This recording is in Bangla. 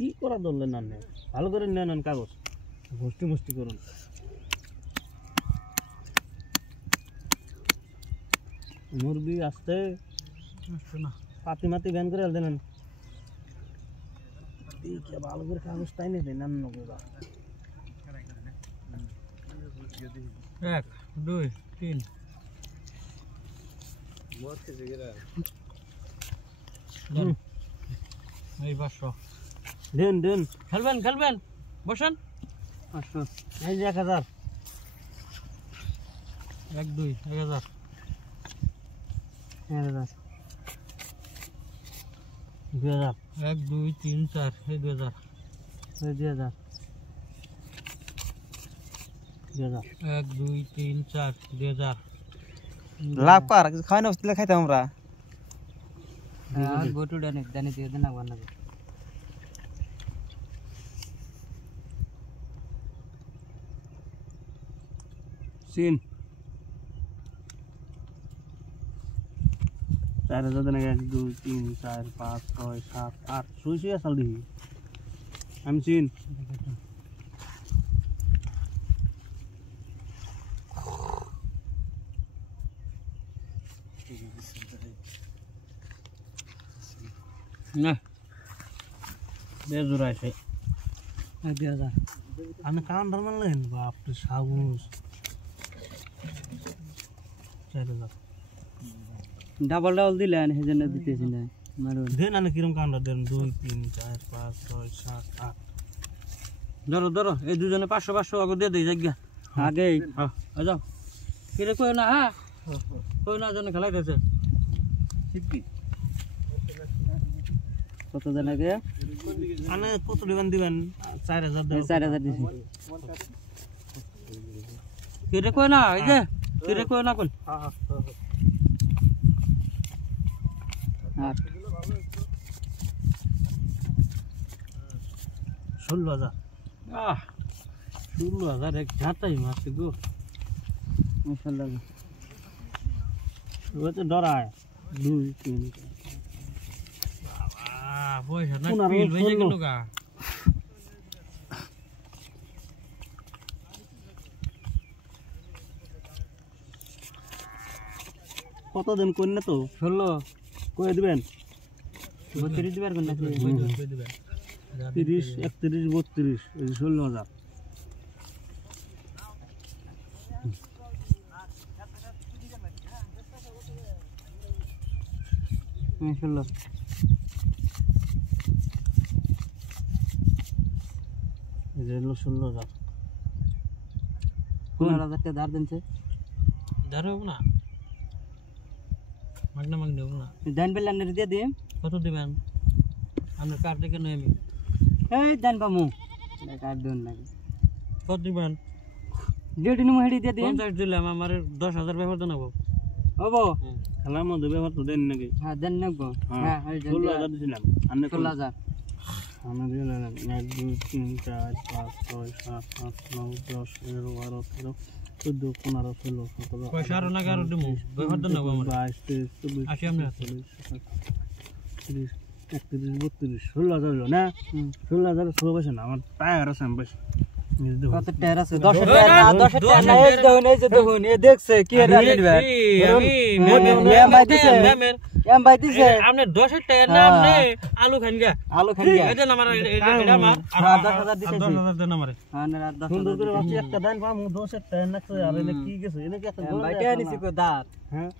কি করা ধরলেন না ভালো করে নেন কাগজ গোষ্ঠী মুষ্টি করুন মুরগি আসতে না পাতি মাতি ব্যান করে দেন ভালো করে কাগজ তাই নেই নান নগা 1 2 3 এই 500 দেন খেলবেন বসেন 500 এই যে 1000 1 2 1000 1000 2000 1 2 3 4 এই 2000 এই 2000 1 2 3 4 2000 লাভ পার খাওয়ানো বসলে খাইতাম আমরা আর গোটু জানি দিয়ে দেন না সিন 4000 দেন 1 2 3 4 5 6 7 8 সুইসি আসল দিই আমি সিন না বেজুরাই আছে 2000 আমি কান ধরমালেন বাপ রে সাবুস 4000 ডাবল দিলেন হেজন্য দিতেছি না মারুন দেন না কিরম কান দেন 2 3 4 5 6 7 8 ধরো এই দুজনে 500 500 আগে দিয়ে দেই জায়গা আগে হ্যাঁ যাও কিরে কই না হ্যাঁ কই না জন্য খেলাইতেছে শিবকি কত জন আগে আনে কত দিবেন 4000 দেন 4000 দিছি কিরে কই না এই যে কিরে কই না কোন হ্যাঁ 16000 16000 এক ঝাঁটাই মারছে গো মাশাআল্লাহ ও তো ডরায় 2 3 পয়সা না পিল হয়ে গেল গা কত দিন কোন না তো 16 কই দিবেন 32 দিবার কোন নাকি কই দিবেন 30 31 32 এই 16000 মাশাআল্লাহ এই যে 16000 15,000 টাকা ধার দেনছে ধার হবে না মাগনা দেব না দান বেলানের দিয়ে দিম কত দিবেন আমরা কার থেকে নই আমি এই দান বামু কার দেন নাকি কত দিবেন ডেডি নুম হেডি দিয়ে দিম 50 দিলাম আমার 10000 ব্যবহার দেন হবো হবো খেলার মধ্যে ব্যবহার তো দেন নাকি হ্যাঁ দেন নাকবো হ্যাঁ 16000 দিছিলাম আপনি 16000 আমরা দিলাম 1 2 3 4 5 6 7 8 9 10 11 12 13 14 15 16 17 পয়সা আর না কারো দিমু ব্যবহার দেন না আমার 22 23 আসি আমরা 30 31 32 16000 হলো না 16000 ষোলো পয়সা না আমার টায়ার আছে আমি পয়সা কত টায়ার আছে 10 টাকা না 10 টাকা না এই দেখুন এই যে দেখুন এ দেখছে কি এর দিবে আমি এম ভাই দিছে এম ভাই দিছে আপনি 10 টাকা না আপনি আলু খান গা এটা আমার এটা আমার 10000 দিতেছি 10000 দেন আমারে হ্যাঁ না 10000 সুন্দর করে বাঁচি একটা দেন পাম 10 টাকা না আর এনে কি গেছে এনে কি একটা ভাই টাকা নিছি কো দাঁত হ্যাঁ